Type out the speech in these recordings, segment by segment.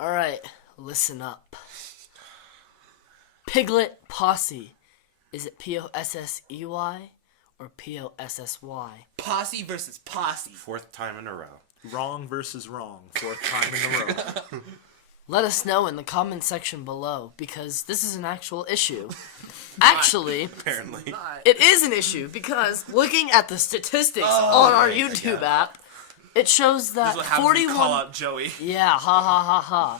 Alright, listen up. Piglet Possey. Is it Possey or Possy? Possy versus Possy. Fourth time in a row. Wrong versus wrong. Fourth time in a row. Let us know in the comment section below, because this is an actual issue. Actually, Apparently. it is an issue, because looking at the statistics on our YouTube app, it shows that This is what happens when you 41... call out Joey. Yeah, ha ha ha ha.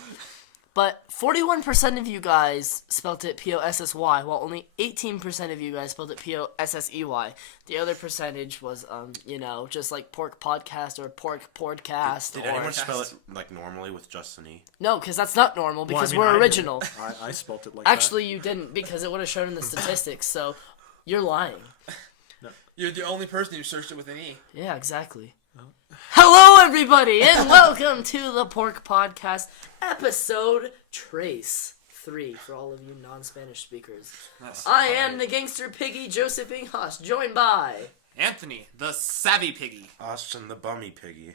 But 41% of you guys spelt it Possy, while only 18% of you guys spelled it Possey. The other percentage was, just like pork podcast or pork podcast. Did anyone spell it like normally with just an E? No, because that's not normal, because Well, I mean, we're I original. I spelt it like Actually, you didn't, because it would have shown in the statistics, so you're lying. You're the only person who searched it with an E. Yeah, exactly. Hello, everybody, and welcome to the Pork Podcast, episode Trace 3, for all of you non-Spanish speakers. I am the gangster Piggy Joseph Inghas, joined by... Anthony, the savvy piggy. Austin the bummy piggy.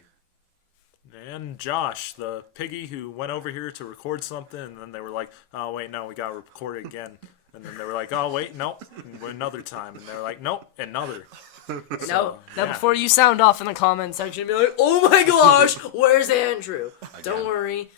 And Josh, the piggy who went over here to record something, and then they were like, oh, wait, no, we gotta record it again. And then they were like, oh, wait, nope, another time. And they were like, nope, another. Now, before you sound off in the comment section, be like, oh my gosh, where's Andrew? Don't worry,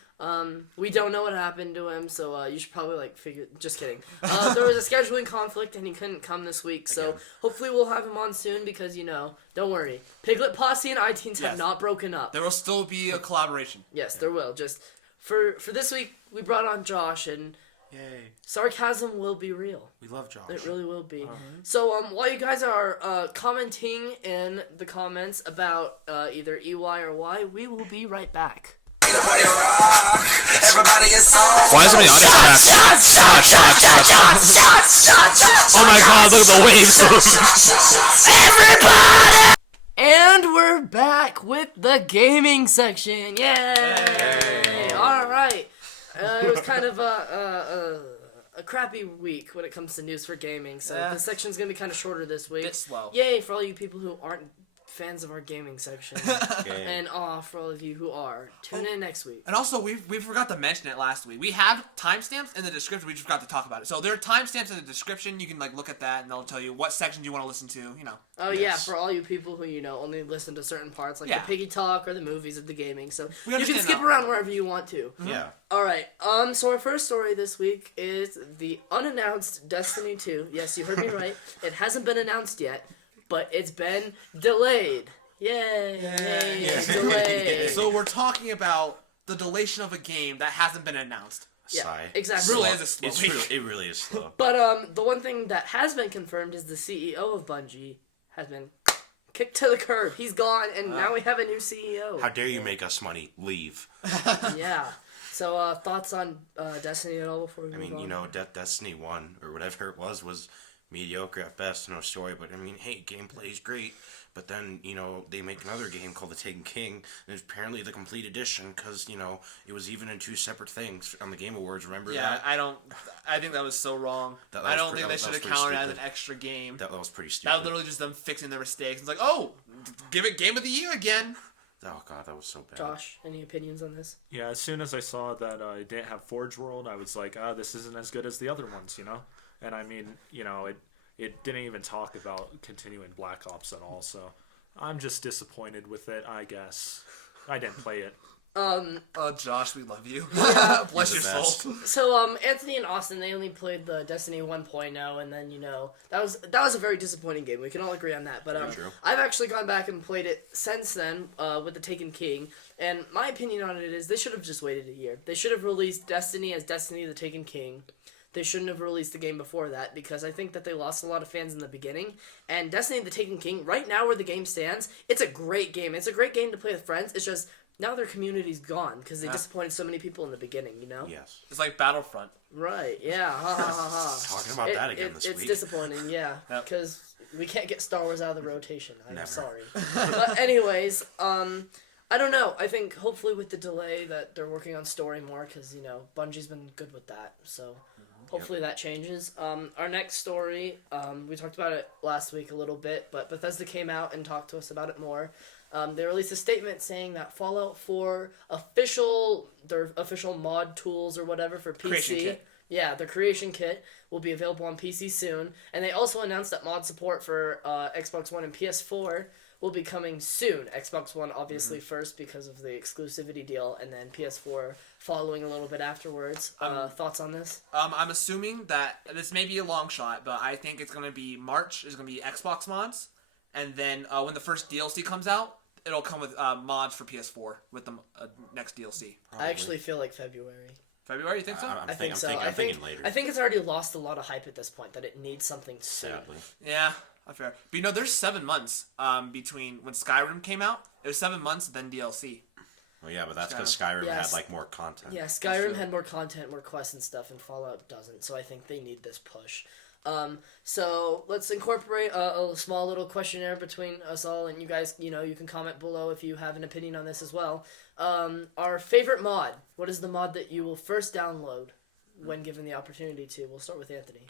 we don't know what happened to him, so you should probably figure. Just kidding. There was a scheduling conflict and he couldn't come this week, so hopefully we'll have him on soon because don't worry, Piglet Posse and iTeens have not broken up. There will still be a collaboration. Yes, there will. Just for this week, we brought on Josh and. Yay. Sarcasm will be real. We love Josh. It really will be. So, while you guys are commenting in the comments about either EY or Y, we will be right back. Why is there any audio Oh my god, look at the waves! Everybody! And we're back with the gaming section. Yay! Alright. It was kind of a crappy week when it comes to news for gaming, so the section's going to be kind of shorter this week. Bit slow. Yay for all you people who aren't fans of our gaming section. And for all of you who are. Tune in next week. And also, we forgot to mention it last week. We have timestamps in the description. We just forgot to talk about it. So there are timestamps in the description. You can look at that, and they'll tell you what section you want to listen to. Oh yeah, for all you people who only listen to certain parts, like the Piggy Talk or the movies of the gaming. So you can skip around wherever you want to. Yeah. All right. So our first story this week is the unannounced Destiny 2. Yes, you heard me right. It hasn't been announced yet, but it's been delayed. Yay! Delayed. So we're talking about the delation of a game that hasn't been announced. Yeah, Sigh. exactly. Really is a slow week. It really is slow. But the one thing that has been confirmed is the CEO of Bungie has been kicked to the curb. He's gone, and now we have a new CEO. How dare you make us money? Leave. Yeah. So thoughts on Destiny at all before we move on? Destiny 1 or whatever it was mediocre at best, no story, but hey, gameplay's great. But then, they make another game called The Taken King, and it's apparently the complete edition, because, it was even in two separate things on the Game Awards, remember that? Yeah, I think that was so wrong. I don't think they should have counted as an extra game. That was pretty stupid. That was literally just them fixing their mistakes. It's like, oh, give it Game of the Year again. Oh god, that was so bad. Josh, any opinions on this? Yeah, as soon as I saw that it didn't have Forge World, I was like, this isn't as good as the other ones, And I mean, it didn't even talk about continuing Black Ops at all, so I'm just disappointed with it, I guess. I didn't play it. Josh, we love you. Bless your soul. So, Anthony and Austin, they only played the Destiny 1.0, and then, that was a very disappointing game. We can all agree on that. But I've actually gone back and played it since then with the Taken King, and my opinion on it is they should have just waited a year. They should have released Destiny as Destiny the Taken King. They shouldn't have released the game before that, because I think that they lost a lot of fans in the beginning. And Destiny the Taken King, right now where the game stands, it's a great game. It's a great game to play with friends. It's just, now their community's gone, because they disappointed so many people in the beginning, Yes. It's like Battlefront. Right, yeah, Talking about that again this week. It's disappointing, yeah, because we can't get Star Wars out of the rotation. I'm sorry. Never. But anyways, I don't know. I think hopefully with the delay that they're working on story more, because, Bungie's been good with that, so... Hopefully that changes. Our next story, we talked about it last week a little bit, but Bethesda came out and talked to us about it more. They released a statement saying that Fallout 4 their official mod tools or whatever for PC. Creation kit. Yeah, the creation kit will be available on PC soon. And they also announced that mod support for Xbox One and PS4 will be coming soon. Xbox One obviously first because of the exclusivity deal, and then PS4 following a little bit afterwards. Thoughts on this? I'm assuming that this may be a long shot, but I think it's going to be March. It's going to be Xbox mods, and then when the first DLC comes out, it'll come with mods for PS4 with the next DLC. Probably. I actually feel like February. February, you think so? I think so. I'm thinking later. I think it's already lost a lot of hype at this point, that it needs something soon. Sadly. Yeah, fair. But there's 7 months between when Skyrim came out. It was 7 months, then DLC. Well, yeah, but that's because Skyrim had like more content. Yeah, Skyrim had more content, more quests and stuff, and Fallout doesn't. So I think they need this push. So let's incorporate a small little questionnaire between us all, and you guys, you can comment below if you have an opinion on this as well. Our favorite mod. What is the mod that you will first download when given the opportunity to? We'll start with Anthony.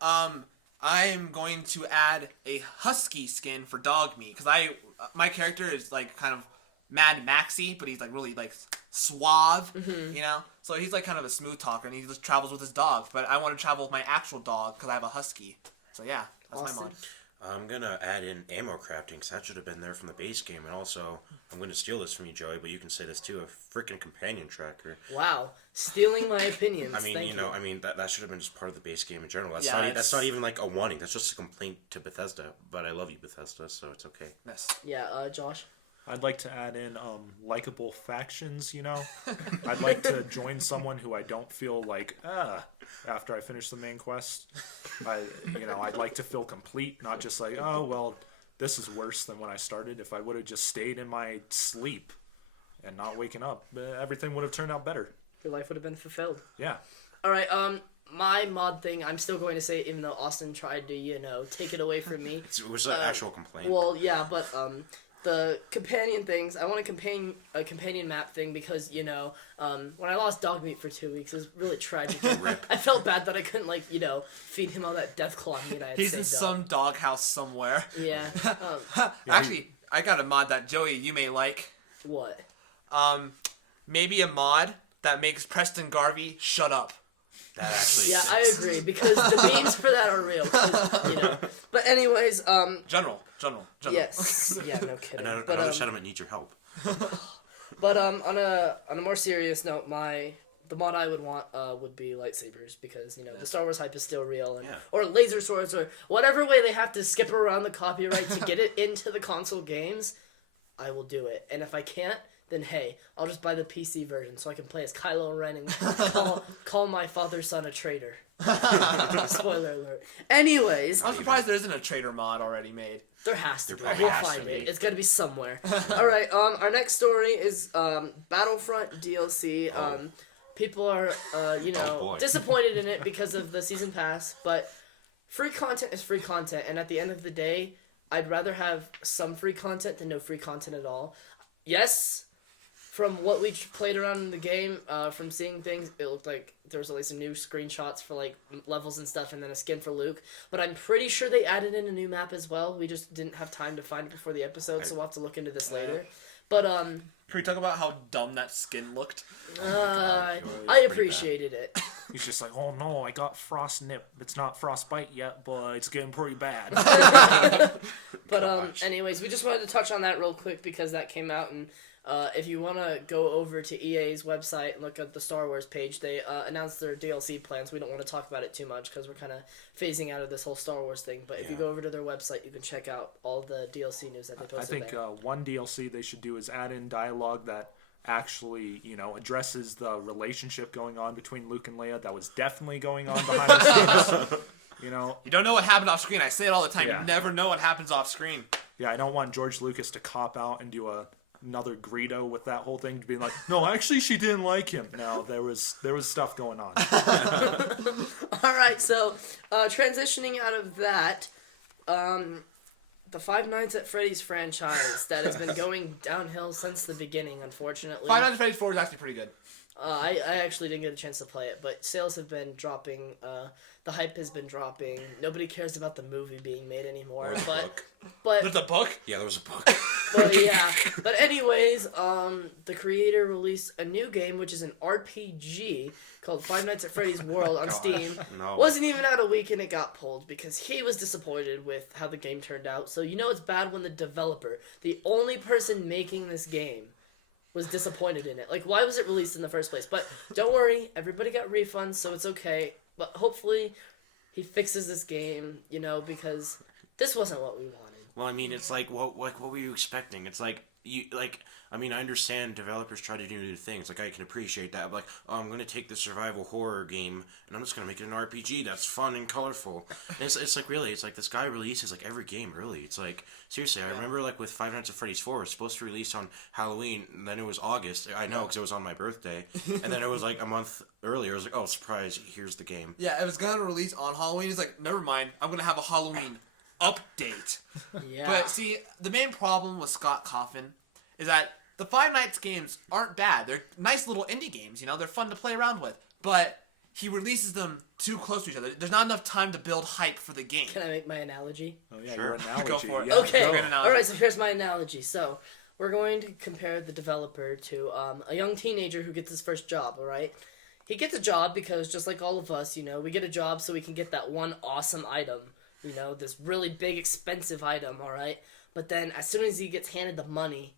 I'm going to add a husky skin for dog meat because my character is like kind of Mad Maxy, but he's like really like suave, So he's like kind of a smooth talker, and he just travels with his dog. But I want to travel with my actual dog because I have a husky. So yeah, that's Austin? my mod. I'm gonna add in ammo crafting because that should have been there from the base game, and also I'm gonna steal this from you, Joey, but you can say this too: a freaking companion tracker. Wow, stealing my opinions. I mean, Thank that should have been just part of the base game in general. That's Yeah, that's not even like a wanting. That's just a complaint to Bethesda. But I love you, Bethesda, so it's okay. Yes. Yeah, Josh. I'd like to add in likable factions, I'd like to join someone who I don't feel like, after I finish the main quest. I'd like to feel complete, not just like, oh, well, this is worse than when I started. If I would have just stayed in my sleep and not waking up, everything would have turned out better. Your life would have been fulfilled. Yeah. All right, my mod thing, I'm still going to say, even though Austin tried to, take it away from me. It was an actual complaint. Well, yeah, but, the companion things, I want a companion map thing because, when I lost dog meat for 2 weeks, it was really tragic. I felt bad that I couldn't, feed him all that Deathclaw meat I had He's saved in some doghouse somewhere. Yeah. Actually, I got a mod that Joey, you may like. What? Maybe a mod that makes Preston Garvey shut up. That actually Yeah, I agree, because the memes for that are real. But anyways, General. Yes. Yeah, no kidding. Another sentiment needs your help. But on a more serious note, the mod I would want would be lightsabers because the Star Wars hype is still real, or laser swords or whatever way they have to skip around the copyright to get it into the console games. I will do it, and if I can't, then hey, I'll just buy the PC version so I can play as Kylo Ren and call my father's son a traitor. Spoiler alert. Anyways, I'm surprised there isn't a traitor mod already made. There has to be. probably We'll has find to be. it. It's gotta be somewhere. All right. Our next story is Battlefront DLC. People are disappointed in it because of the season pass, but free content is free content, and at the end of the day, I'd rather have some free content than no free content at all. Yes, from what we played around in the game, from seeing things, it looked like there was at least some new screenshots for levels and stuff, and then a skin for Luke. But I'm pretty sure they added in a new map as well. We just didn't have time to find it before the episode, so we'll have to look into this later. But Can we talk about how dumb that skin looked? I appreciated it. He's just like, oh no, I got frost nip. It's not frostbite yet, but it's getting pretty bad. But anyways, we just wanted to touch on that real quick because that came out, and if you want to go over to EA's website and look at the Star Wars page, they announced their DLC plans. We don't want to talk about it too much because we're kind of phasing out of this whole Star Wars thing. But if you go over to their website, you can check out all the DLC news that they posted. I think one DLC they should do is add in dialogue that actually, addresses the relationship going on between Luke and Leia that was definitely going on behind the scenes. You don't know what happened off screen. I say it all the time. Yeah. You never know what happens off screen. Yeah, I don't want George Lucas to cop out and do another Greedo with that whole thing, to be like, no, actually she didn't like him. No, there was stuff going on. All right, so transitioning out of that, the Five Nights at Freddy's franchise that has been going downhill since the beginning, unfortunately. Five Nights at Freddy's 4 is actually pretty good. I actually didn't get a chance to play it, but sales have been dropping. The hype has been dropping. Nobody cares about the movie being made anymore. Or the but book. There's a book? Yeah, there was a book. but yeah. But anyways, the creator released a new game, which is an RPG called Five Nights at Freddy's World on Steam. No. Wasn't even out a week and it got pulled because he was disappointed with how the game turned out. So you know it's bad when the developer, the only person making this game, was disappointed in it. Like, why was it released in the first place? But don't worry, everybody got refunds, so it's okay. But hopefully he fixes this game, you know, because this wasn't what we wanted. Well, I mean, it's like, what were you expecting? It's like, I mean, I understand developers try to do new things. Like, I can appreciate that. But like, oh, I'm going to take the survival horror game, and I'm just going to make it an RPG that's fun and colorful. And it's like, really, it's like, this guy releases, like, every game early. It's like, seriously, I remember, like, with Five Nights at Freddy's 4, it was supposed to release on Halloween, and then it was August. I know, because it was on my birthday. And then it was, like, a month earlier. I was like, oh, surprise, here's the game. Yeah, it was going to release on Halloween. He's like, never mind, I'm going to have a Halloween update. Yeah. But see, the main problem with Scott Coffin is that the Five Nights games aren't bad. They're nice little indie games, you know, they're fun to play around with. But he releases them too close to each other. There's not enough time to build hype for the game. Can I make my analogy? Oh yeah, Sure. your analogy. Go for it. Yeah, Okay. Go. Alright, so here's my analogy. So, we're going to compare the developer to a young teenager who gets his first job, alright? He gets a job because, just like all of us, you know, we get a job so we can get that one awesome item. You know, this really big, expensive item, alright? But then, as soon as he gets handed the money,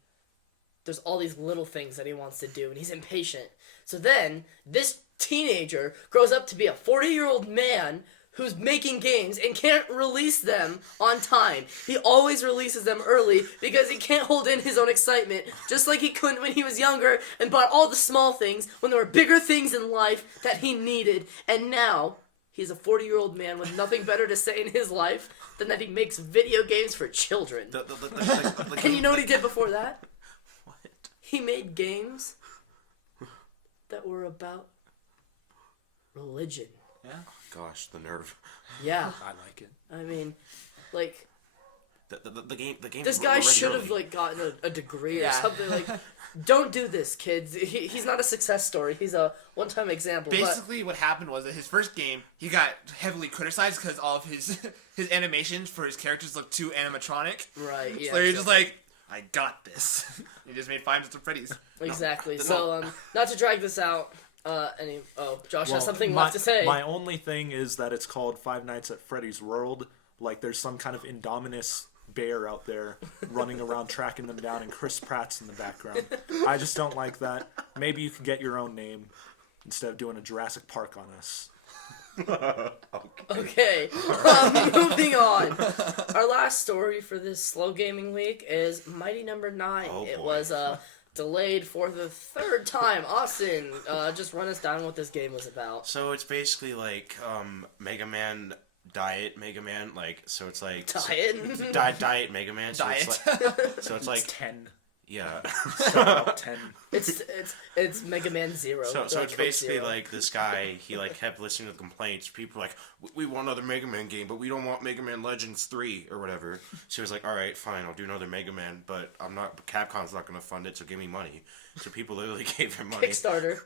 there's all these little things that he wants to do, and he's impatient. So then, this teenager grows up to be a 40-year-old man who's making games and can't release them on time. He always releases them early because he can't hold in his own excitement, just like he couldn't when he was younger and bought all the small things when there were bigger things in life that he needed. And now, he's a 40-year-old man with nothing better to say in his life than that he makes video games for children. And you know what he did before that? What? He made games that were about religion. Yeah. Gosh, the nerve. Yeah. I like it. I mean, like, The game. this guy should have, like, gotten a degree or something. Like, don't do this, kids. He's not a success story. He's a one-time example. Basically, what happened was that his first game, he got heavily criticized because all of his animations for his characters looked too animatronic. Right, yeah. So you're just like, I got this. He just made Five Nights at Freddy's. Exactly. So, not to drag this out, Josh has something left to say. My only thing is that it's called Five Nights at Freddy's World. Like, there's some kind of Indominus bear out there running around tracking them down, and Chris Pratt's in the background. I just don't like that. Maybe you can get your own name instead of doing a Jurassic Park on us. Okay, moving on. Our last story for this slow gaming week is Mighty Number 9. Oh, it boy. was delayed for the third time. Austin, just run us down what this game was about. So it's basically like Mega Man Diet Mega Man, like, so it's like Diet? Diet Mega Man. So Diet. It's like 10. yeah. 10. It's Mega Man Zero. So like it's Coke basically Zero. like this guy, he like kept listening to the complaints. People were like, we want another Mega Man game, but we don't want Mega Man Legends 3 or whatever. So he was like, all right, fine, I'll do another Mega Man, but Capcom's not going to fund it, so give me money. So people literally gave him money. Kickstarter.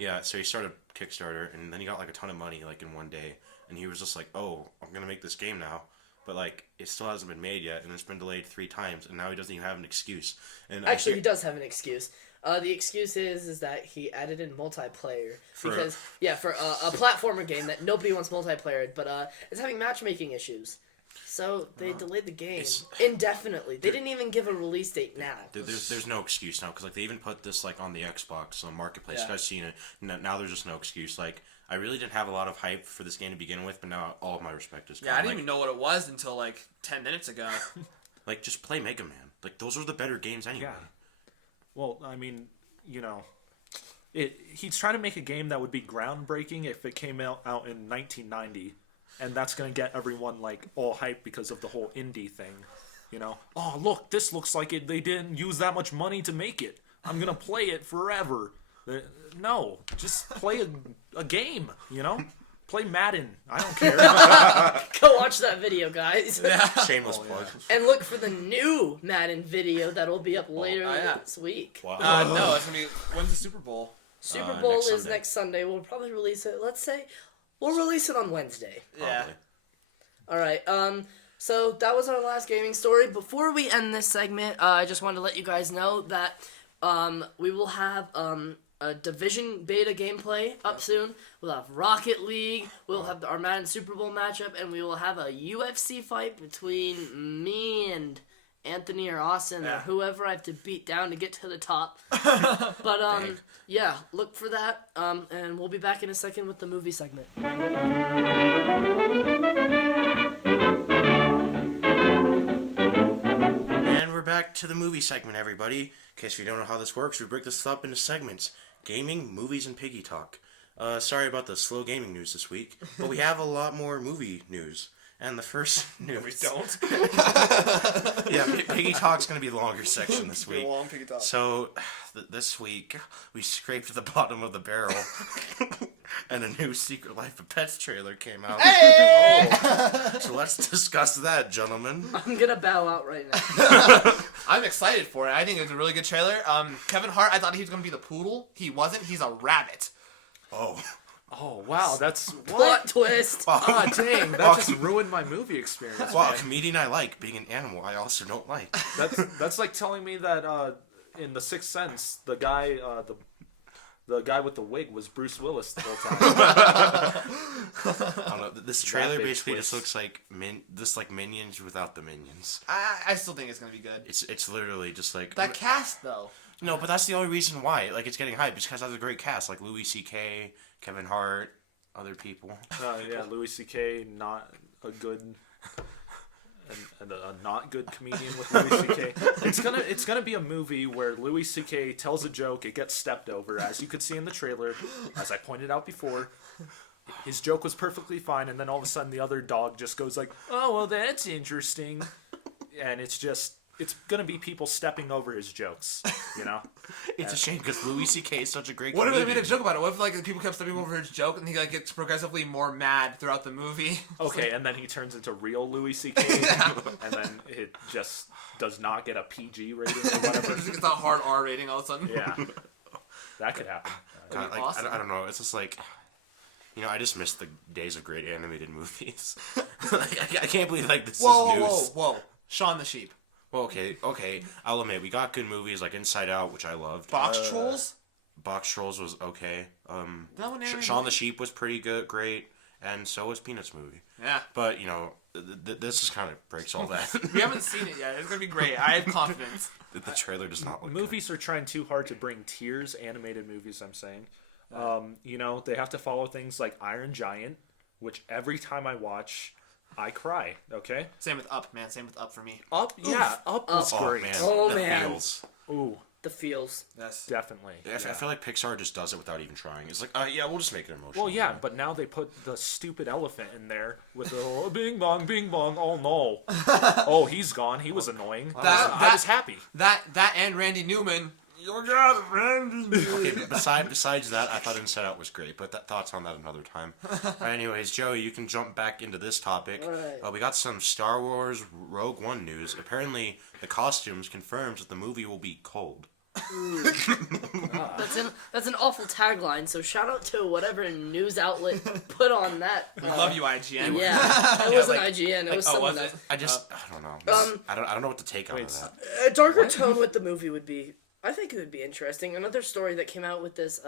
Yeah, so he started Kickstarter, and then he got like a ton of money like in one day. And he was just like, oh, I'm going to make this game now. But, like, it still hasn't been made yet, and it's been delayed 3 times, and now he doesn't even have an excuse. And Actually, he does have an excuse. The excuse is that he added in multiplayer. For a platformer game that nobody wants multiplayer, but it's having matchmaking issues. So they delayed the game indefinitely. They didn't even give a release date now. There's no excuse now, because, like, they even put this, like, on the Xbox Marketplace. You guys seen it. Now there's just no excuse. Like, I really didn't have a lot of hype for this game to begin with, but now all of my respect is gone. Yeah, I didn't even know what it was until like 10 minutes ago. Like, just play Mega Man. Like, those are the better games anyway. Yeah. Well, I mean, you know, he's trying to make a game that would be groundbreaking if it came out in 1990, and that's going to get everyone, like, all hyped because of the whole indie thing. You know, oh, look, this looks like they didn't use that much money to make it. I'm going to play it forever. No, just play a game, you know? Play Madden. I don't care. Go watch that video, guys. Shameless plug. And look for the new Madden video that'll be up later this week. Wow. No, it's going to be, when's the Super Bowl? Super Bowl next is Sunday. next Sunday. We'll probably release it. Let's say we'll release it on Wednesday. Yeah. Probably. All right. So that was our last gaming story. Before we end this segment, I just wanted to let you guys know that we will have a Division Beta gameplay up soon. We'll have Rocket League. We'll have our Madden Super Bowl matchup, and we will have a UFC fight between me and Anthony or Austin or whoever I have to beat down to get to the top. But yeah, look for that. And we'll be back in a second with the movie segment. And we're back to the movie segment, everybody. In case you don't know how this works, we break this up into segments. Gaming, movies, and Piggy Talk. Sorry about the slow gaming news this week, but we have a lot more movie news. And the first news... We don't. Yeah, Piggy Talk's going to be the longer section this week. Long Piggy Talk. So, this week, we scraped the bottom of the barrel, and a new Secret Life of Pets trailer came out. Hey! So let's discuss that, gentlemen. I'm gonna bow out right now. I'm excited for it. I think it's a really good trailer. Kevin Hart, I thought he was going to be the poodle. He wasn't. He's a rabbit. Oh, wow, that's... Plot twist. Ah, dang, that just ruined my movie experience, Well, man. a comedian I like, being an animal I also don't like. That's like telling me that in The Sixth Sense, the guy the guy with the wig was Bruce Willis the whole time. I don't know. This trailer big basically twist. just looks like Minions without the Minions. I still think it's going to be good. It's literally just like That cast, though. no, but that's the only reason why like it's getting hyped. It's because it has a great cast like Louis C.K., Kevin Hart, other people. Yeah, Louis C.K. not a good and a not good comedian with Louis C.K. It's gonna be a movie where Louis C.K. tells a joke, it gets stepped over, as you could see in the trailer. As I pointed out before, his joke was perfectly fine, and then all of a sudden the other dog just goes like, "Oh well, that's interesting," and it's gonna be people stepping over his jokes, you know. It's a shame because Louis C.K. is such a great What if comedian. they made a joke about it? What if like people kept stepping over his joke and he like gets progressively more mad throughout the movie? Okay, and then he turns into real Louis C.K. and then it just does not get a PG rating or whatever. Just gets a hard R rating all of a sudden. Yeah, that could happen. God, like, awesome. I don't know. It's just like, I just miss the days of great animated movies. Like, I can't believe like this is news. Whoa. Shaun the Sheep. Well, okay. I'll admit we got good movies like Inside Out, which I loved. Box Trolls? Box Trolls was okay. That one animated Shaun the movie? Sheep was pretty great, and so was Peanuts movie. Yeah. But this just kind of breaks all that. We haven't seen it yet. It's going to be great. I have confidence. The trailer does not look Movies are trying too hard to bring tears. Animated movies, I'm saying. They have to follow things like Iron Giant, which every time I watch, I cry. Okay. Same with Up, man. Same with Up for me. Up was good. Oh great. man, Oh, the man. feels. Ooh, The feels. Yes. definitely. I feel like Pixar just does it without even trying. It's like, yeah, we'll just make it emotional. Well, yeah, but now they put the stupid elephant in there with the bing bong, oh no. Oh, he's gone. He was annoying. I was happy. That and Randy Newman. Your job, Randy. Okay, but besides that, I thought Inside Out was great, but thoughts on that another time. Anyways, Joey, you can jump back into this topic. Alright. We got some Star Wars Rogue One news. Apparently, the costumes confirms that the movie will be cold. That's an awful tagline. So shout out to whatever news outlet put on that. We love you, IGN. Yeah, it wasn't like- IGN. It was someone was else. it? I don't know. I don't know what to take out of that. A darker tone with the movie would be. I think it would be interesting. Another story that came out with this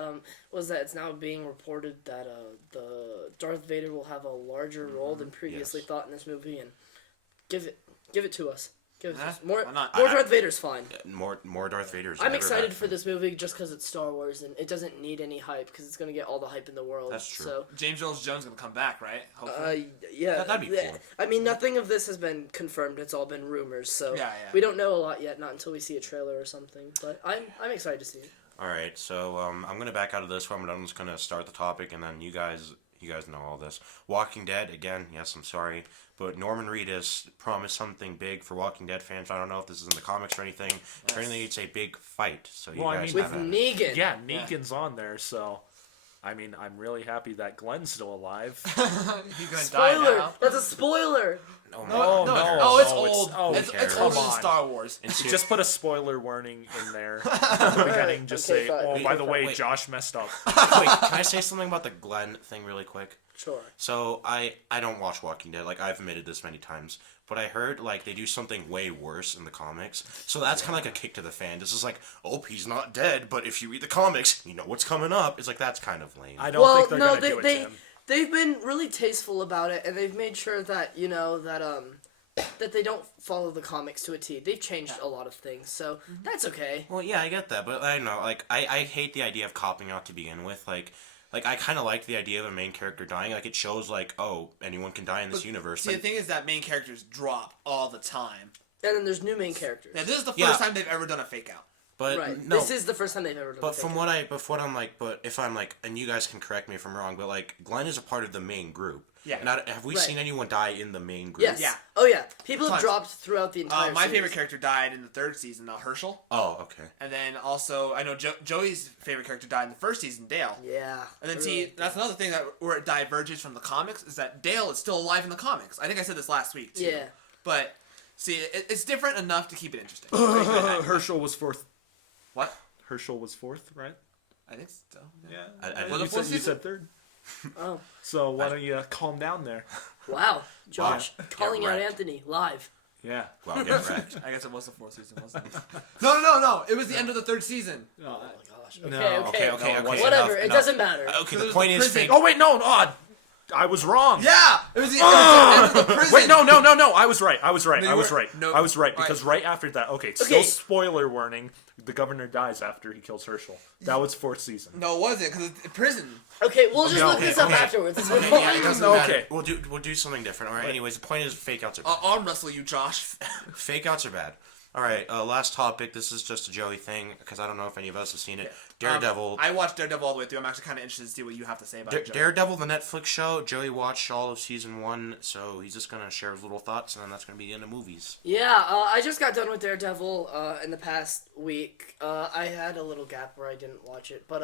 was that it's now being reported that the Darth Vader will have a larger role than previously Yes. thought in this movie, and give it to us. Give it to us. Why More not? Darth Vader's fine. More Darth Vader's. I'm never excited bad. for this movie just because it's Star Wars and it doesn't need any hype because it's gonna get all the hype in the world. That's true. So, James Earl Jones going to come back, right? Hopefully. yeah, That'd be cool. I mean, nothing of this has been confirmed. It's all been rumors. So Yeah. we don't know a lot yet, not until we see a trailer or something. But I'm excited to see it. All right, so I'm gonna back out of this one, but I'm just gonna start the topic, and then you guys know all this. Walking Dead again. Yes, I'm sorry, but Norman Reedus promised something big for Walking Dead fans. I don't know if this is in the comics or anything. Apparently, it's a big fight. So you Well, I guys mean- have With at it. Negan. Yeah, Negan's on there, so I mean, I'm really happy that Glenn's still alive. He's gonna die Spoiler! now. That's a spoiler! No, it's no, old. It's cares? older Come than on. Star Wars. Just put a spoiler warning in there at the beginning. Just Okay, say, fine. oh, by the way, Wait. Josh messed up. Wait, can I say something about the Glenn thing really quick? Sure. So I don't watch Walking Dead. Like I've admitted this many times, but I heard like they do something way worse in the comics. So that's kind of like a kick to the fan. This is like, oh, he's not dead, but if you read the comics, you know what's coming up. It's like that's kind of lame. I don't think they're gonna do it to him. They've been really tasteful about it, and they've made sure that that they don't follow the comics to a T. They've changed a lot of things, so that's okay. Well, yeah, I get that, but I don't know. Like I hate the idea of copping out to begin with. Like I kind of like the idea of a main character dying. Like it shows like, oh, anyone can die in this universe. See, the thing is that main characters drop all the time. And then there's new main characters. Now, this is the first time they've ever done a fake out. But Right. no, This is the first time they've ever done but a from fake what if I'm like, and you guys can correct me if I'm wrong, but like Glenn is a part of the main group. Yeah. Not, have we Right. seen anyone die in the main group? Yes. Yeah. Oh yeah. People have Tons. dropped throughout the entire My series. favorite character died in the third season, Herschel. Oh, okay. And then also, I know Joey's favorite character died in the first season, Dale. Yeah. And then I see, really- that's another thing that where it diverges from the comics is that Dale is still alive in the comics. I think I said this last week too. Yeah. But see, it's different enough to keep it interesting. Herschel was fourth. What? Herschel was fourth, right? I think so. Yeah. I Was it You fourth said, you season? said third. Oh. So why don't you calm down there? Wow. Josh calling out wrecked. Anthony live. Yeah. Well, get wrecked. I guess it was the fourth season, wasn't it? No. It was the end of the third season. Oh my gosh. Okay. No, Okay. okay. Whatever. enough. It doesn't matter. Okay, It the was point the is prison. fake. Oh wait, no, I was wrong. Yeah, it was the end of the prison. Wait, no. I was right. No, you weren't. Right. No. I was right because right after that. Okay, still spoiler warning. The governor dies after he kills Herschel. That was fourth season. No, it wasn't because it's prison. Okay, we'll just look this up okay. afterwards. It's Okay, fine. yeah, it doesn't Okay. matter. We'll do something different. All right. Anyways, the point is fake outs are bad. I'll arm wrestle you, Josh. Fake outs are bad. All right. Last topic. This is just a Joey thing because I don't know if any of us have seen it. Daredevil. I watched Daredevil all the way through. I'm actually kind of interested to see what you have to say about it. Joey. Daredevil, the Netflix show. Joey watched all of season 1, so he's just gonna share his little thoughts, and then that's gonna be the end of movies. Yeah, I just got done with Daredevil in the past week. I had a little gap where I didn't watch it, but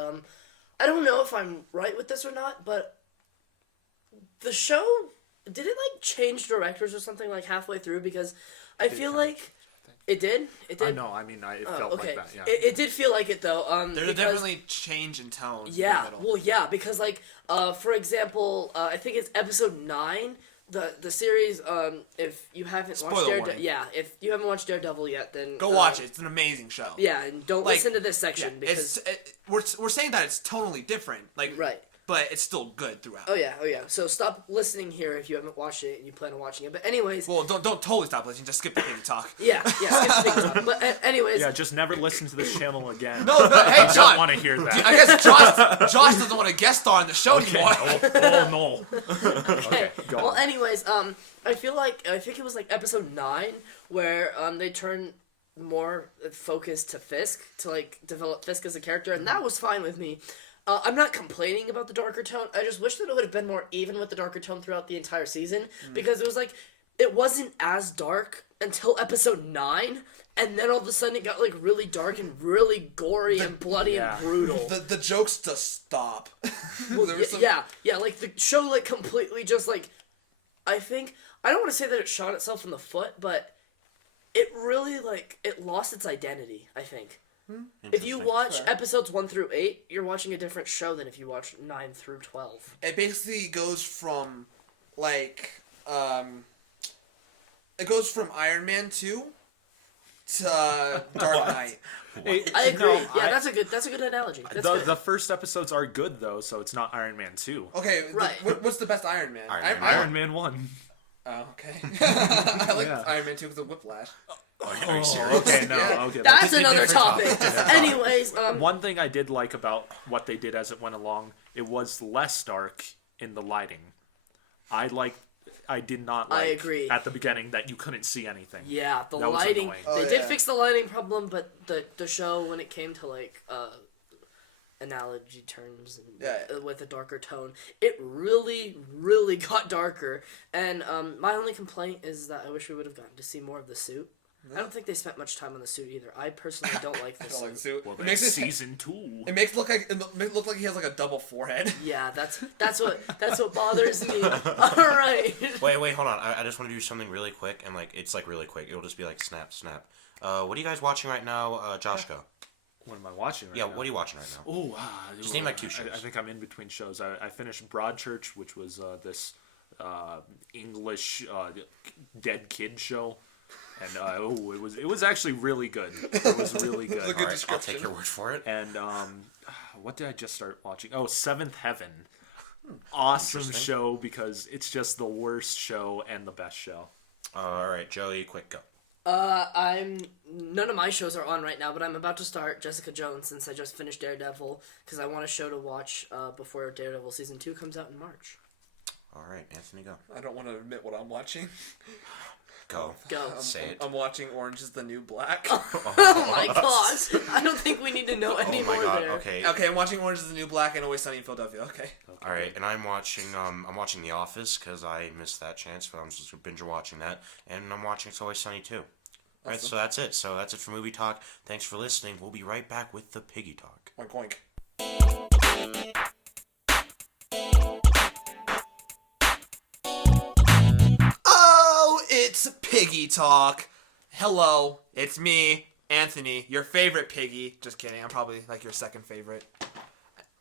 I don't know if I'm right with this or not, but the show, did it like change directors or something like halfway through? Because I feel like it did. It did. No, I mean, it Oh, felt okay. like that. Yeah. It did feel like it though. There's because, definitely change in tone. Yeah, In the middle. well, yeah, because like for example, I think it's episode 9. The series, if you haven't watched Spoiler Daredevil, warning. yeah, if you haven't watched Daredevil yet, then Go watch it. It's an amazing show. Yeah, and don't Like, listen to this section Yeah, because we're saying that it's tonally different, like right. but it's still good throughout. Oh yeah. So stop listening here if you haven't watched it and you plan on watching it. But anyways, Well, don't totally stop listening. Just skip the Piggy Talk. yeah, skip the Piggy Talk. But anyways, Yeah, just never listen to this channel again. No, hey I don't John. want to hear that. I guess Josh doesn't want to guest star on the show anymore. Oh no. okay. go Well, on. anyways, I think it was like episode 9 where they turned more focus to Fisk to like develop Fisk as a character, and that was fine with me. I'm not complaining about the darker tone. I just wish that it would have been more even with the darker tone throughout the entire season because it was like it wasn't as dark until episode 9, and then all of a sudden it got like really dark and really gory and bloody yeah. and brutal. The jokes just stop. There was some- Yeah, like the show like completely just like I don't want to say that it shot itself in the foot, but it really like it lost its identity, I think. If you watch episodes 1 through 8, you're watching a different show than if you watch 9 through 12. It basically goes from like it goes from Iron Man 2 to Dark Knight. I agree. No, That's a good analogy. That's good. The first episodes are good though, so it's not Iron Man 2. Okay, Right. What's the best Iron Man? Iron Man 1. Oh, okay. I like Yeah. Iron Man 2 because of Whiplash. Are you serious? Okay, no, Yeah. okay. That's Different another topic. topic. Anyways, One thing I did like about what they did as it went along, it was less dark in the lighting. I did not like I agree. at the beginning that you couldn't see anything. yeah, the That was lighting. annoying. Oh, They did yeah. fix the lighting problem, but the show when it came to like analogy terms and Yeah. with a darker tone, it really got darker. And my only complaint is that I wish we would have gotten to see more of the suit. I don't think they spent much time on the suit either. I personally don't like I this don't like the suit. suit. Well, It makes it season 2. It makes it look like he has like a double forehead. Yeah, that's what bothers me. All right. Wait, hold on. I just want to do something really quick, and like it's like really quick. It'll just be like snap. What are you guys watching right now? Josh, go. What am I watching right Yeah, now? what are you watching right now? Oh, Just name like 2 shows. I think I'm in between shows. I finished Broadchurch, which was this English dead kid show, and it was actually really good. It was really good. a good All right, I'll description. take your word for it. And what did I just start watching? Oh, Seventh Heaven. Awesome show because it's just the worst show and the best show. All right, Joey, quick go. None of my shows are on right now, but I'm about to start Jessica Jones since I just finished Daredevil because I want a show to watch before Daredevil season 2 comes out in March. All right, Anthony, go. I don't want to admit what I'm watching. Go. Say it. I'm watching Orange is the New Black. Oh my gosh! I don't think we need to know any Oh my more god. there. Okay. Okay, I'm watching Orange is the New Black and Always Sunny in Philadelphia. Okay. All right, and I'm watching The Office because I missed that chance, but I'm just binge watching that, and I'm watching It's Always Sunny too. All right, so that's it. So that's it for Movie Talk. Thanks for listening. We'll be right back with the Piggy Talk. Oink oink. Oh, it's Piggy Talk. Hello, it's me, Anthony, your favorite piggy. Just kidding. I'm probably like your second favorite.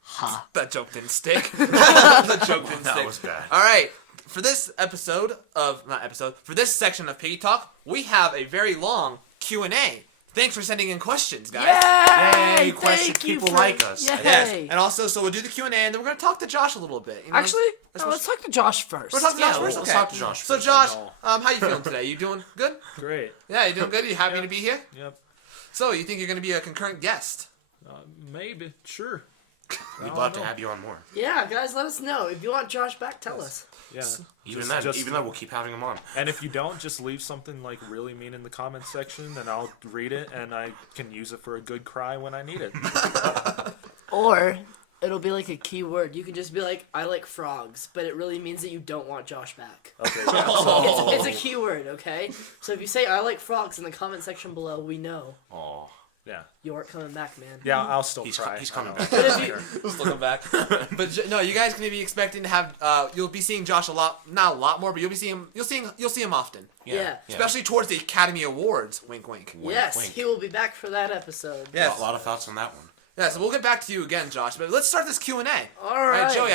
Ha. That joke didn't stick. That joke didn't stick. That was bad. All right. For this for this section of Piggy Talk, we have a very long Q&A. Thanks for sending in questions, guys. Yay! Yay, questions. Thank you People for- like us. Yay. Yes. And also, so we'll do the Q&A, and then we're going to talk to Josh a little bit. You know? Actually, let's talk to Josh first. We're talking to Josh first? let's Okay. talk to Josh So, first. Josh, No. how you feeling today? You doing good? Great. Yeah, you doing good? You happy to be here? Yep. So, you think you're going to be a concurrent guest? Maybe. Sure. We'd love to have you on more. Yeah, guys, let us know. If you want Josh back, tell us. Yeah. Even Just- then, we'll keep having him on. And if you don't, just leave something like really mean in the comment section, and I'll read it, and I can use it for a good cry when I need it. Or it'll be like a keyword. You can just be like, I like frogs, but it really means that you don't want Josh back. Okay. Yeah. It's a keyword, okay? So if you say, I like frogs in the comment section below, we know Oh, Yeah. you aren't coming back, man. Yeah, I'll still he's try. he's coming I back. But if you, Just looking back. But no, you guys going to be expecting to have, you'll be seeing Josh not a lot more, but you'll see him often. Yeah. Especially towards the Academy Awards. Wink, wink. yes, wink. he will be back for that episode. Yes. A lot of thoughts on that one. Yeah, so we'll get back to you again, Josh. But let's start this Q&A. All right. Joey,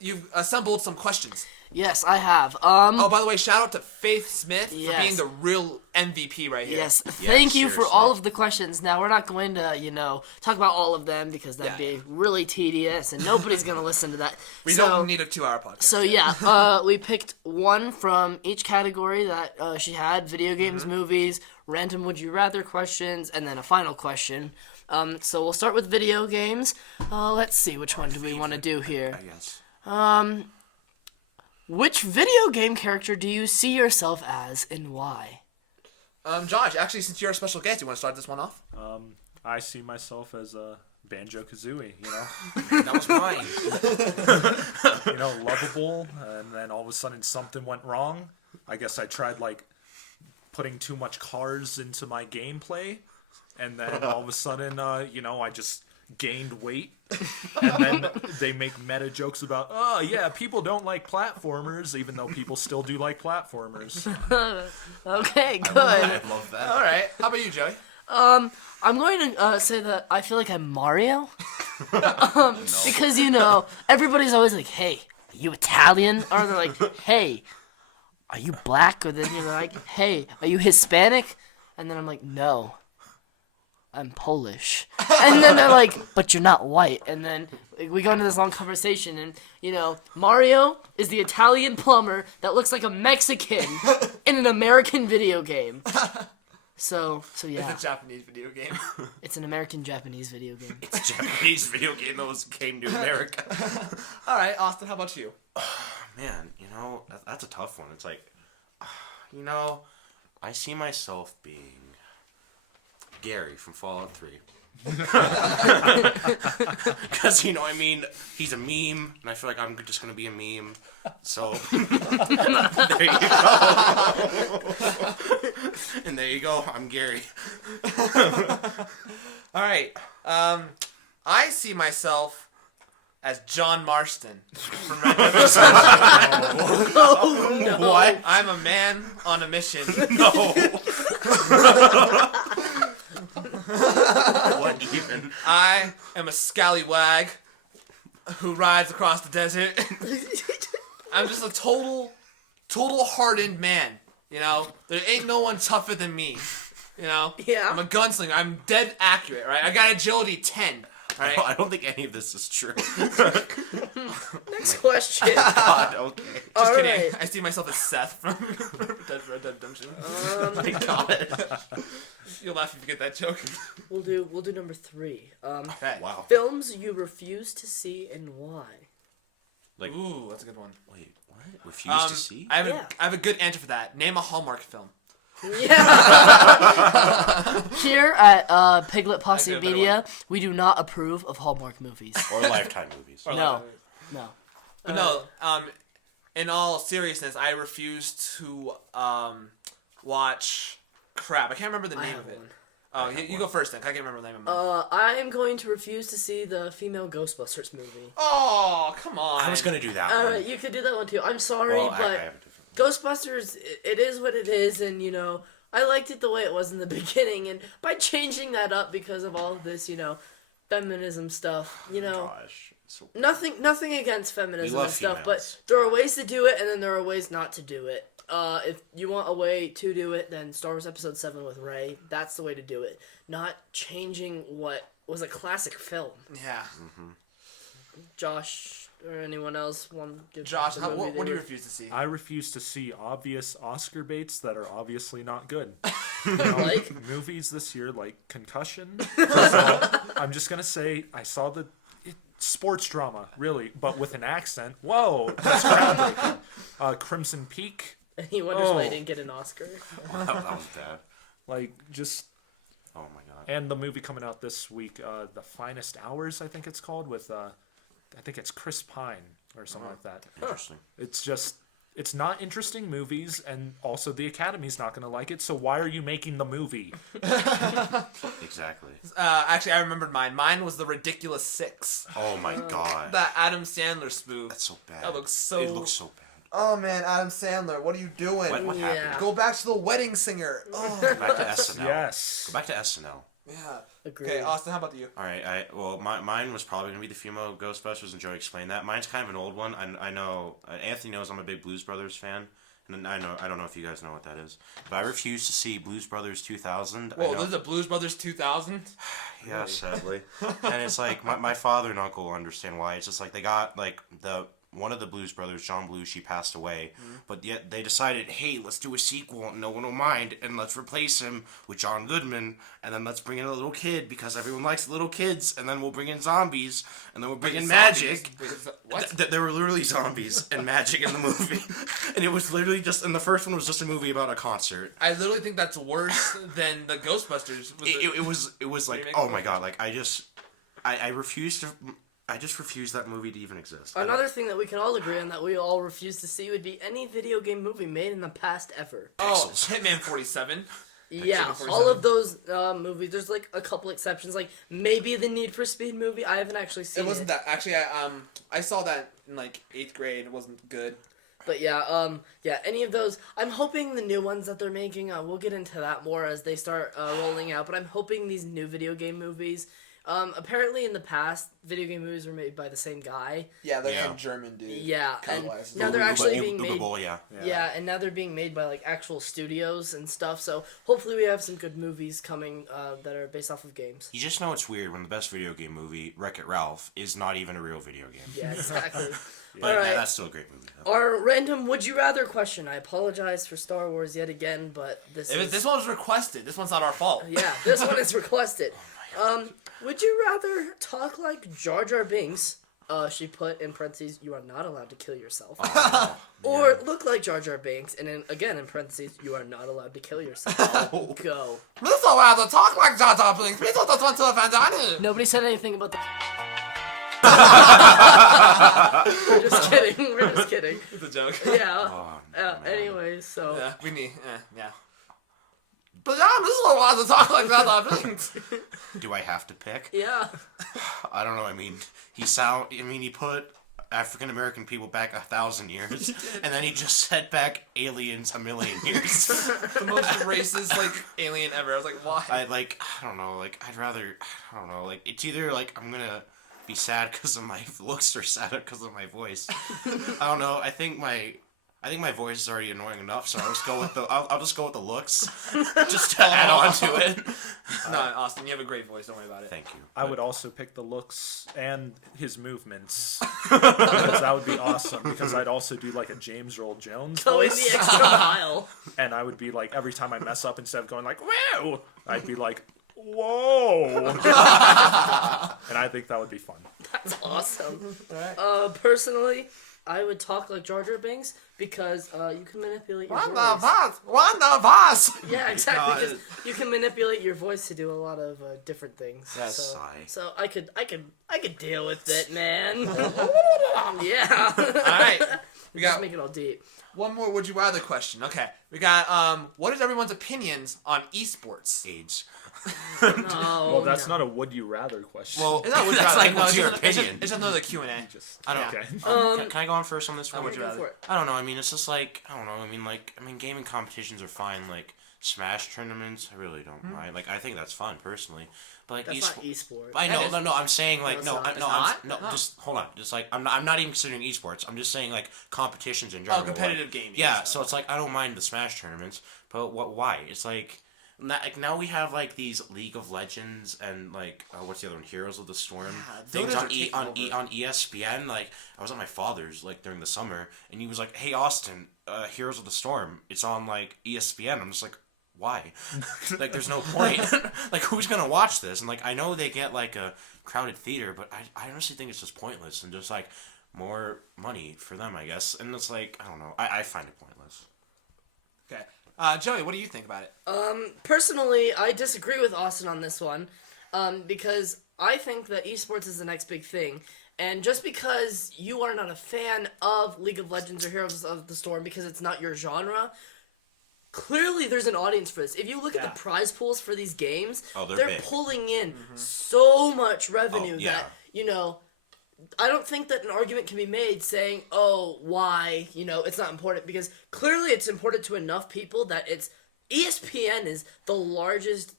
you've assembled some questions. Yes, I have. Oh, by the way, shout out to Faith Smith for Yes. being the real MVP right here. Yes, thank you for seriously. all of the questions. Now, we're not going to, talk about all of them because that'd Yeah. be really tedious and nobody's going to listen to that. We don't need a 2-hour podcast. So, yeah, we picked one from each category that she had: video games, movies, random would you rather questions, and then a final question. So we'll start with video games. Let's see, which one do we want to do here? I guess. Which video game character do you see yourself as and why? Josh, actually, since you're a special guest, you want to start this one off? I see myself as a Banjo-Kazooie, That was mine. lovable, and then all of a sudden something went wrong. I guess I tried, putting too much cars into my gameplay, and then all of a sudden, I just gained weight, and then they make meta jokes about, oh yeah, people don't like platformers, even though people still do like platformers. Okay, good. I love that. All right. How about you, Joey? I'm going to say that I feel like I'm Mario. Because, everybody's always like, hey, are you Italian? Or they're like, hey, are you black? Or then you're like, hey, are you Hispanic? And then I'm like, no, I'm Polish. And then they're like, but you're not white. And then we go into this long conversation, and, Mario is the Italian plumber that looks like a Mexican in an American video game. So yeah. It's a Japanese video game. It's an American-Japanese video game. It's a Japanese video game that came to America. All right, Austin, how about you? Man, that's a tough one. It's like, I see myself being Gary from Fallout 3. Because, I mean, he's a meme, and I feel like I'm just going to be a meme. So, there you go. And there you go. I'm Gary. All right. I see myself as John Marston from Red Dead Redemption. Oh, no. What? I'm a man on a mission. No. What even? I am a scallywag who rides across the desert. I'm just a total hardened man. There ain't no one tougher than me. Yeah. I'm a gunslinger. I'm dead accurate, right? I got agility 10. Right? I don't think any of this is true. Next question. God, okay. Just kidding. Alright. I see myself as Seth from Red Dead Redemption. My God. You'll laugh if you get that joke. We'll do number 3. Okay. Wow. Films you refuse to see and why. Like, Ooh, that's a good one. wait, what? Refuse to see? I have a good answer for that. Name a Hallmark film. Yeah. Here at Piglet Possey I do a better Media, we do not approve of Hallmark movies. Or Lifetime movies. No. But no, in all seriousness, I refuse to watch crap. I can't remember the name of it. one. Oh, you go first then. I can't remember the name of it. I am going to refuse to see the female Ghostbusters movie. Oh, come on. I was going to do that one. Alright, you could do that one too. I'm sorry, Well, but I have a different Ghostbusters, it is what it is, and I liked it the way it was in the beginning, and by changing that up because of all of this, feminism stuff, Gosh. So nothing against feminism love and stuff, females. but there are ways to do it, and then there are ways not to do it. If you want a way to do it, then Star Wars Episode 7 with Rey, that's the way to do it. Not changing what was a classic film. Yeah. Josh or anyone else want to give Josh, the movie what they do you were- refuse to see? I refuse to see obvious Oscar baits that are obviously not good. Like? Movies this year, like Concussion. First of all, I'm just gonna say I saw sports drama, really, but with an accent. Whoa, that's groundbreaking. Crimson Peak, And he wonders why he Oh. didn't get an Oscar. that was bad. just. Oh, my God. And the movie coming out this week, The Finest Hours, I think it's called, with I think it's Chris Pine or something like that. Interesting. It's not interesting movies, and also the Academy's not going to like it, so why are you making the movie? Exactly. Actually, I remembered mine. Mine was The Ridiculous Six. Oh, my God. That Adam Sandler spoof. That's so bad. That looks so... It looks so bad. Oh, man, Adam Sandler, what are you doing? What Yeah. happened? Go back to The Wedding Singer. Oh, Go back to SNL. Yes. Go back to SNL. yeah. Agreed. Okay, Austin, how about you? All right. Mine was probably gonna be the female Ghostbusters, and Joey explained that. Mine's kind of an old one. I know Anthony knows I'm a big Blues Brothers fan, and I don't know if you guys know what that is, but I refuse to see Blues Brothers 2000. Whoa, this is a Blues Brothers 2000? Yeah, sadly. And it's like my father and uncle understand why. It's just like they got like one of the Blues Brothers, John Belushi, passed away, but yet they decided, hey, let's do a sequel, no one will mind, and let's replace him with John Goodman, and then let's bring in a little kid, because everyone likes little kids, and then we'll bring in zombies, and then we'll bring in magic. What? There were literally zombies and magic in the movie, and it was literally just, and the first one was just a movie about a concert. I literally think that's worse than the Ghostbusters. It was like, remake oh of my God, like I refuse to... I just refuse that movie to even exist. Another thing that we can all agree on that we all refuse to see would be any video game movie made in the past ever. Oh, Pixels. Hitman 47. Yeah, Pixels. all of those movies. There's like a couple exceptions, like maybe the Need for Speed movie. I haven't actually seen it. It wasn't that. Actually, I saw that in like 8th grade. It wasn't good. But yeah, any of those. I'm hoping the new ones that they're making. We'll get into that more as they start rolling out. But I'm hoping these new video game movies. Apparently in the past, video game movies were made by the same guy. Yeah, they're Yeah. some German dude. Yeah, and Colonized. now they're actually being made. yeah. Yeah, and now they're being made by like actual studios and stuff. So hopefully we have some good movies coming that are based off of games. You just know it's weird when the best video game movie, Wreck-It Ralph, is not even a real video game. Yeah, exactly. But All right. that's still a great movie. Though. Our random would you rather question. I apologize for Star Wars yet again, but this This one was requested. This one's not our fault. yeah, this one is requested. Would you rather talk like Jar Jar Binks she put in parentheses, "You are not allowed to kill yourself." Oh, Or look like Jar Jar Binks, and then again in parentheses, "You are not allowed to kill yourself." Go. Please don't allowed to talk like Jar Jar Binks. Please don't want to offend Johnny. Nobody said anything about the. We're just kidding. We're just kidding. It's a joke. Yeah. Oh, man. Anyway, so. Yeah, we need. Yeah. But yeah, I'm just allowed to talk like Jar Jar Binks. Do I have to pick? Yeah. I don't know. I mean, he put African American people back 1,000 years, and then he just set back aliens 1,000,000 years. The most racist alien ever. I was like, why? I don't know. I'd rather. I don't know. It's either I'm gonna be sad because of my looks or sad because of my voice. I don't know. I think my voice is already annoying enough, so I'll just go with the looks, just to add on to it. No, Austin, you have a great voice. Don't worry about it. Thank you. I would also pick the looks and his movements because that would be awesome. Because I'd also do a James Earl Jones Going voice, the extra mile. and I would be every time I mess up, instead of going "whoa," I'd be like "whoa," and I think that would be fun. That's awesome. Alright. Personally, I would talk like Jar Jar Binks because you can manipulate your voice. One of us. Yeah, exactly. God. Because you can manipulate your voice to do a lot of different things. Yes. So I could deal with it, man. Yeah. All right. We Just got make it all deep. one more would you rather question. Okay. We got what is everyone's opinions on esports? AIDS. No. Well, that's not a would you rather question. Well, It's not would you that's rather. like, No, what's it's your just- it's opinion? It's just another Q&A. I don't. Yeah. Okay. Can I go on first on this one? would you Go rather? for it. I don't know. I mean, it's just I don't know. I mean, gaming competitions are fine. Smash tournaments, I really don't mind. I think that's fun personally. But That's not esports. I know. That is- No. I'm saying it's not. It's not? Just hold on. Just I'm not even considering esports. I'm just saying competitions in general. Oh, competitive gaming. Yeah. So it's I don't mind the Smash tournaments, but why? It's now we have these League of Legends and what's the other one? Heroes of the Storm things those on are taking over. on ESPN. I was at my father's during the summer, and he was like, "Hey Austin, Heroes of the Storm, it's on ESPN." I'm just like, why? There's no point. Who's gonna watch this? And I know they get a crowded theater, but I honestly think it's just pointless and just more money for them, I guess. And it's I don't know. I find it pointless. Okay. Joey, what do you think about it? Personally, I disagree with Austin on this one, because I think that esports is the next big thing. And just because you are not a fan of League of Legends or Heroes of the Storm because it's not your genre, clearly there's an audience for this. If you look at the prize pools for these games, they're big. pulling in so much revenue yeah. that, I don't think that an argument can be made saying, oh, why, it's not important, because clearly it's important to enough people that ESPN is the largest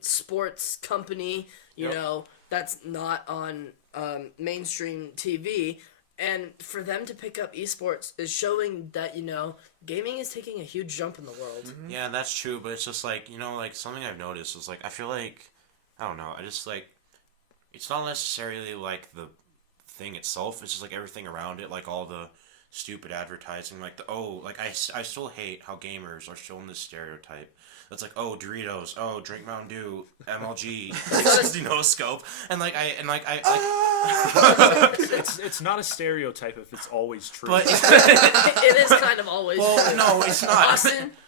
sports company, that's not on mainstream TV, and for them to pick up esports is showing that, gaming is taking a huge jump in the world. Mm-hmm. Yeah, that's true, but it's just something I've noticed is I feel I don't know, I just it's not necessarily the thing itself, it's just everything around it, all the stupid advertising, I still hate how gamers are shown this stereotype that's Doritos, drink Mountain Dew, MLG, 60 no scope, and It's not a stereotype if it's always true. but It is kind of always true. no, it's not.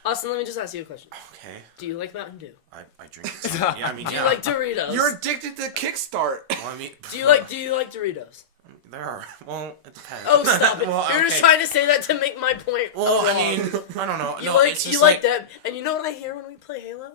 Austin, let me just ask you a question. Okay, Do you like Mountain Dew? I drink it. Yeah, I mean, Do you like Doritos? You're addicted to Kickstart. Well, I mean, Do you like Doritos? There are. Well, it depends. Oh, stop it! Well, You're just trying to say that to make my point. Well, I wrong. mean, I don't know. you No, like it's you just like that, and you know what I hear when we play Halo?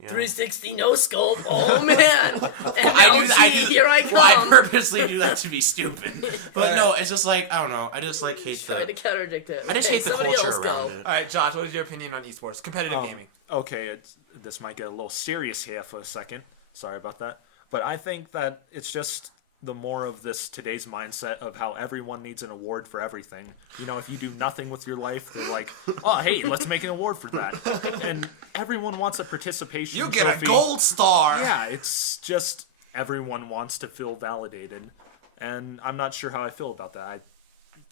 Yeah. 360 no scope. Oh man! And I do. Here I come. Well, I purposely do that to be stupid. But no, it's just I don't know. I just hate Trying to counterdict it. I just Okay, hate the somebody culture else around go. it. All right, Josh, what is your opinion on esports? Competitive gaming. Okay, this might get a little serious here for a second. Sorry about that. But I think that it's just the more of today's mindset of how everyone needs an award for everything. If you do nothing with your life, they're like, oh, hey, let's make an award for that. And everyone wants a participation You get trophy. a gold star. Yeah, it's just everyone wants to feel validated. And I'm not sure how I feel about that.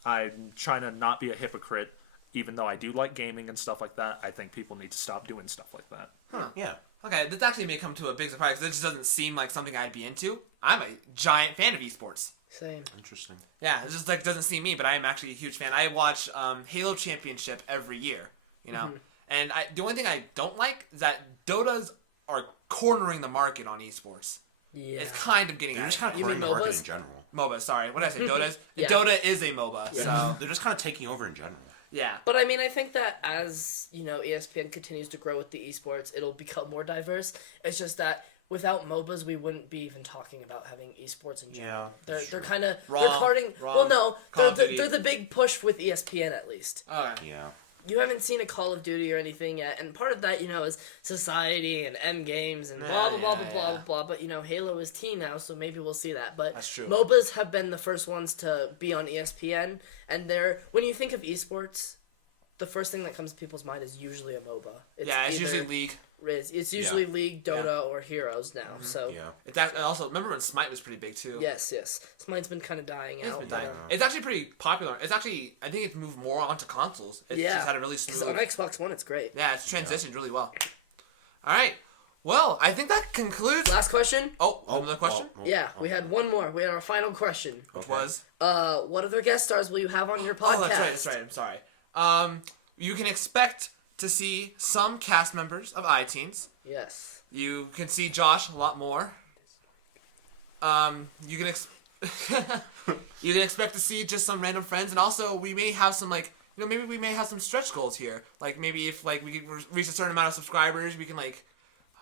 I'm trying to not be a hypocrite. Even though I do like gaming and stuff like that, I think people need to stop doing stuff like that. Yeah. Okay, this actually may come to a big surprise. This just doesn't seem like something I'd be into. I'm a giant fan of esports. Same. Interesting. Yeah, it just like doesn't seem me, but I am actually a huge fan. I watch Halo Championship every year, you know. And the only thing I don't like is that Dotas are cornering the market on esports. Yeah. It's kind of getting They're out just of kind of You mean cornering the market MOBAs? in general. MOBA, sorry. What did I say? Dotas? Yeah. Dota is a MOBA, so They're just kind of taking over in general. yeah. But I mean, I think that as, ESPN continues to grow with the esports, it'll become more diverse. It's just that without MOBAs, we wouldn't be even talking about having esports in general. Yeah, They're kind of they're Wrong. carting. Wrong. Well, no, Call of they're Duty. they're the big push with ESPN at least. Okay. Yeah. You haven't seen a Call of Duty or anything yet, and part of that, is society and M games and blah blah blah blah blah blah. But Halo is teen now, so maybe we'll see that. But That's true. MOBAs have been the first ones to be on ESPN, and when you think of esports, the first thing that comes to people's mind is usually a MOBA. It's either usually League. It's usually League, Dota, or Heroes now. So Yeah. It's also remember when Smite was pretty big too. yes, Smite's been kind of dying It's out. been but, dying. It's actually pretty popular. It's actually I think it's moved more onto consoles. It's just had a really 'cause smooth. on Xbox One, it's great. Yeah, it's transitioned really well. All right. Well, I think that concludes. Last question. Another question. Yeah, we had one more. We had our final question. Which was? What other guest stars will you have on your podcast? Oh, that's right. I'm sorry. You can expect to see some cast members of iTeens. Yes. You can see Josh a lot more. You can you can expect to see just some random friends, and also we may have some maybe we may have some stretch goals here. Like maybe if we can reach a certain amount of subscribers, we can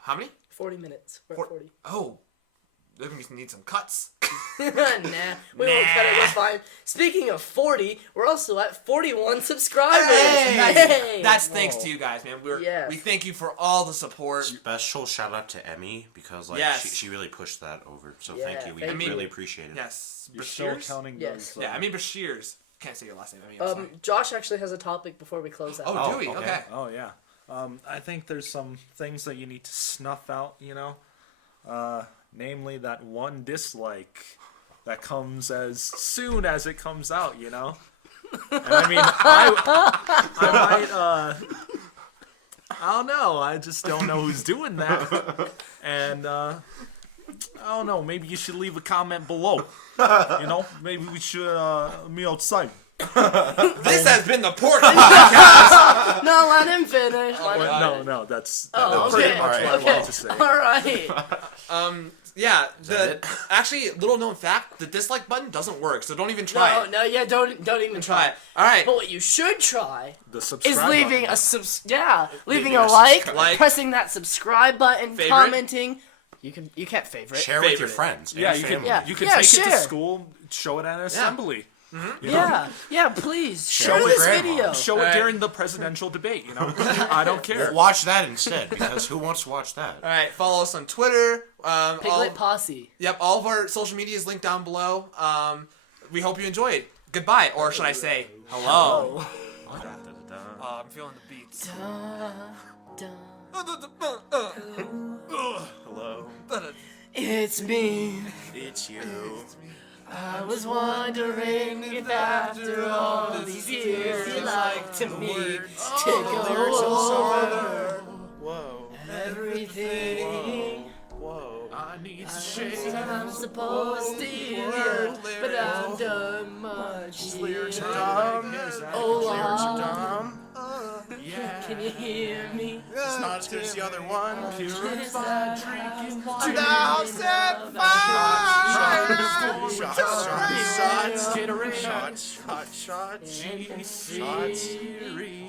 how many? 40 minutes. We're at 40. Oh, then we need some cuts. Nah, we won't cut it. We're fine. Speaking of 40, we're also at 41 subscribers. Hey! That's thanks to you guys, man. We thank you for all the support. Special shout out to Emmy because she really pushed that over. So Yeah, thank you. We thank you. really appreciate it. Yes, You're still Bashirs? counting Yes. those. Yeah, I mean Bashirs. Can't say your last name. I'm sorry. Josh actually has a topic before we close out. Oh, do we? okay. Okay. Oh yeah. I think there's some things that you need to snuff out. Namely that one dislike that comes as soon as it comes out. And I mean, I might. I don't know. I just don't know who's doing that. And I don't know. Maybe you should leave a comment below. Maybe we should meet outside. This has been the Port. No, let him finish. No, that's Okay. pretty much what I wanted to say. All right. Yeah. it? Actually, little known fact: the dislike button doesn't work, so don't even try it. Don't even try it. All right. But what you should try The subscribe is leaving button. leaving a like, like, pressing that subscribe button, favorite. commenting. You can't favorite. Share with your Favorite. friends. and Yeah, your you family. can. You can Yeah, take it to share. school, show it at an assembly. Yeah, please share with this grandma. video. Show Alright. it during the presidential debate. I don't care. Watch that instead because who wants to watch that? All right. Follow us on Twitter. Piglet Possey. Yep. All of our social media is linked down below. We hope you enjoyed. Goodbye, or should I say hello? I'm feeling the beats. Hello, It's me. it's you. I was wondering if after all these years you'd like to meet to go over Whoa, everything whoa. I need to shake. I'm supposed to hear, but I've done much here. Oh, wow. Can you hear me? It's not as good as the other one. Purified drinking water.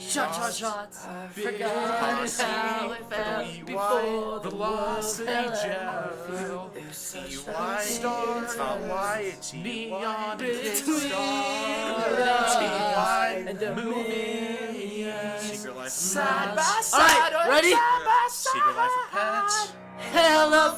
Shots. I forgot how it felt before the Velocity gel. Neon between and the millions. Secret Life of Side by side. All right, ready? Secret Life of Pets. Hella